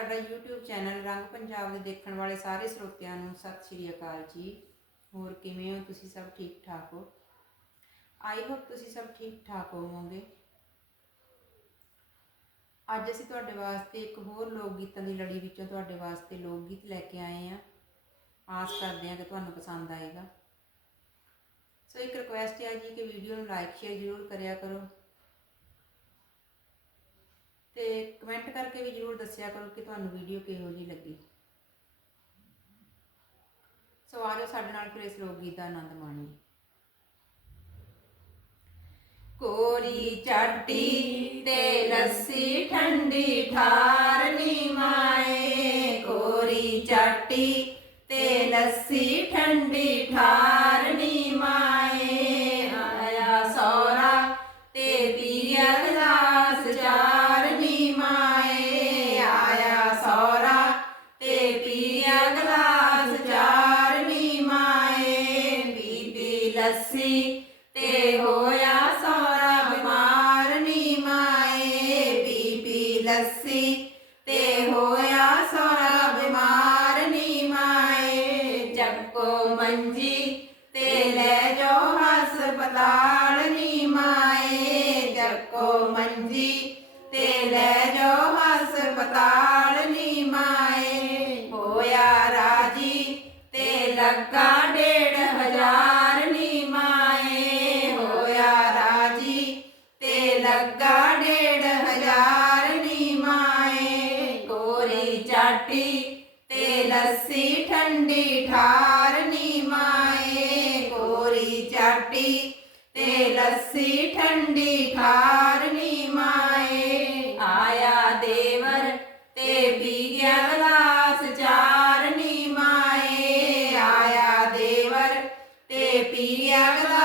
ਸਾਡਾ YouTube channel ਰੰਗ ਪੰਜਾਬ ਦੇ ਦੇਖਣ ਵਾਲੇ ਸਾਰੇ ਸਰੋਤਿਆਂ ਨੂੰ ਸਤਿ ਸ਼੍ਰੀ ਅਕਾਲ ਜੀ। ਹੋਰ ਕਿਵੇਂ ਹੋ? ਤੁਸੀਂ ਸਭ ਠੀਕ ਠਾਕ ਹੋ? ਆਈ ਹੋਪ ਤੁਸੀਂ ਸਭ ਠੀਕ ਠਾਕ ਹੋਵੋਗੇ। ਅੱਜ ਅਸੀਂ ਤੁਹਾਡੇ ਵਾਸਤੇ ਇੱਕ ਹੋਰ ਲੋਕ ਗੀਤਾਂ ਦੀ ਲੜੀ ਵਿੱਚੋਂ ਤੁਹਾਡੇ ਵਾਸਤੇ ਲੋਕ ਗੀਤ ਲੈ ਕੇ ਆਏ ਆ ਆਸ ਕਰਦੇ ਹਾਂ ਕਿ ਤੁਹਾਨੂੰ ਪਸੰਦ ਆਏਗਾ। ਸੋ ਇੱਕ ਰਿਕੁਐਸਟ ਹੈ ਜੀ ਕਿ ਵੀਡੀਓ ਨੂੰ ਲਾਈਕ ਸ਼ੇਅਰ ਜ਼ਰੂਰ ਕਰਿਆ ਕਰੋ। ਤੇ ਕਮੈਂਟ ਕਰਕੇ ਵੀ ਜਰੂਰ ਦੱਸਿਆ ਕਰੋ ਕਿ ਤੁਹਾਨੂੰ ਵੀਡੀਓ ਕਿਹੋ ਜਿਹੀ ਲੱਗੀ। ਸੋ ਆਜੋ ਸਾਡੇ ਨਾਲ ਫਿਰ ਇਸ ਲੋਕ ਗੀਤ ਦਾ ਆਨੰਦ ਮਾਣੀਏ। ਕੋਰੀ ਚਾਟੀ ਤੇ ਲੱਸੀ ਠੰਡੀ ਠਾਰਨੀ ਮਾਏ। ਕੋਰੀ ਚਾਟੀ ਤੇ ਲੱਸੀ ਠੰਡੀ ਠਾਰਨੀ ਮਾਏ। ਲੱਸੀ ਤੇ ਹੋਇਆ ਸੌਰਾ ਬਿਮਾਰ ਨੀ ਮਾਏ, ਬੀਬੀ ਲੱਸੀ। ਤੇ ਹੋਇਆ ਸੌਰਾ ਬਿਮਾਰ ਨੀ ਮਾਏ ਚੱਕੋ ਮੰਜੀ ਤੇ ਲੈ ਜਾਓ ਹਸਪਤਾਲ ਨੀ ਮਾਏ ਚੱਕੋ ਮੰਜੀ ਤੇ ਲੈ ਜਾਓ ਹਸਪਤਾਲ ਨੀ ਮਾਏ। ਹੋਇਆ ਰਾਜੀ ਤੇ ਲੱਗਾ ਲੱਗਾ ਡੇਢ ਹਜ਼ਾਰ ਨੀ ਮਾਏ ਕੋਰੀ ਚਾਟੀ ਤੇ ਲੱਸੀ ਠੰਡੀ ਠਾਰ ਨੀ ਮਾਏ ਕੋਰੀ ਚਾਟੀ ਤੇ ਲੱਸੀ ਠੰਡੀ ਠਾਰ ਨੀ ਮਾਏ ਆਇਆ ਦੇਵਰ ਤੇ ਪੀ ਗਿਆ ਗਲਾਸ ਚਾਰ ਨੀ ਮਾਏ ਆਇਆ ਦੇਵਰ ਤੇ ਪੀ ਗਿਆ ਗਲਾਸ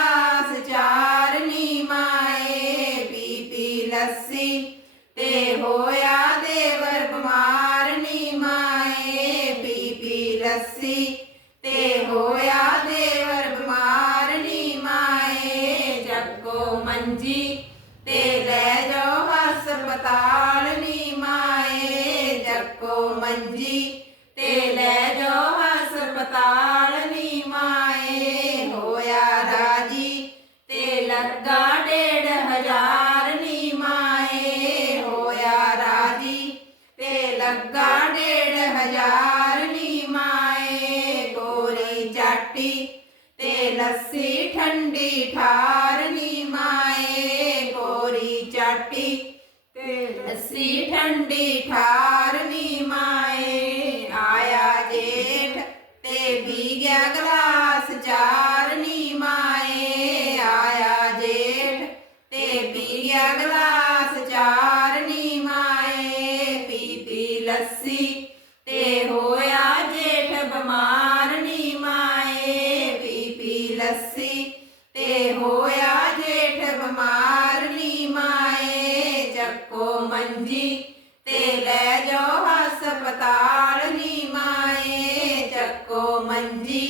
ਹੋਇਆ ਦੇਵਰ ਬਿਮਾਰ ਨੀ ਮਾਏ ਜੱਗੋ ਮੰਜੀ ਤੇ ਲੈ ਜਾਓ ਹਸਪਤਾਲ ਨੀ ਮਾਏ ਜੱਗੋ ਮੰਜੀ ਤੇ ਲੈ ਜਾਓ ਹਸਪਤਾਲ ਨੀ ਮਾਏ, ਹੋਇਆ ਰਾਜੀ ਤੇ ਲੱਗਾ ਡੇਢ ਹਜ਼ਾਰ ਨੀ ਮਾਏ, ਹੋਇਆ ਰਾਜੀ ਤੇ ਲੱਗਾ ਡੇਢ ਹਜ਼ਾਰ ਚਾਟੀ ਤੇ ਲੱਸੀ ਠੰਡੀ ਠਾਰਨੀ ਮਾਏ ਗੋਰੀ ਚਾਟੀ। ਤੇ ਲੱਸੀ ਠੰਡੀ ਠਾਰਨੀ ਮਾਏ, ਆਇਆ ਜੇਠ, ਤੇ ਵੀ ਗਿਆ ਗਲਾਸ ਚਾਰ ਮਾਏ। ਆਇਆ ਜੇਠ, ਤੇ ਪੀ ਗਿਆ ਗਲਾਸ ਚਾਰ ਮਾਏ। ਪੀ ਲੱਸੀ, ਤੇ ਹੋਇਆ ਹੋਇਆ ਜੇਠ ਬਿਮਾਰ ਨੀ ਮਾਏ, ਚੱਕੋ ਮੰਜੀ ਤੇ ਲੈ ਜਾਓ ਹਸਪਤਾਲ ਨੀ ਮਾਏ, ਚੱਕੋ ਮੰਜੀ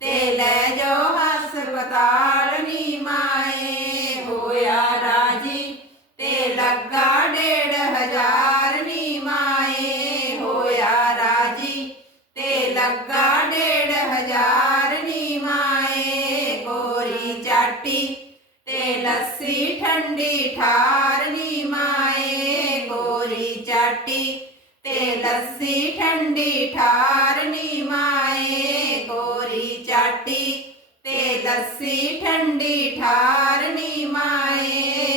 ਤੇ ਲੈ ਜਾਓ ਹਸਪਤਾਲ ਨੀ ਮਾਏ। ਹੋਇਆ ਰਾਜੀ ਤੇ ਲੱਗਾ 1500 ਨੀ ਮਾਏ। ਹੋਇਆ ਰਾਜੀ ਤੇ ਲੱਗਾ 1500 ਤੇ ਲੱਸੀ ਠੰਡੀ ਠਾਰ ਨੀ ਮਾਏ ਗੋਰੀ ਚਾਟੀ ਤੇ ਲੱਸੀ ਠੰਡੀ ਠਾਰ ਨੀ ਮਾਏ ਗੋਰੀ ਚਾਟੀ ਤੇ ਲੱਸੀ ਠੰਡੀ ਠਾਰ ਮਾਏ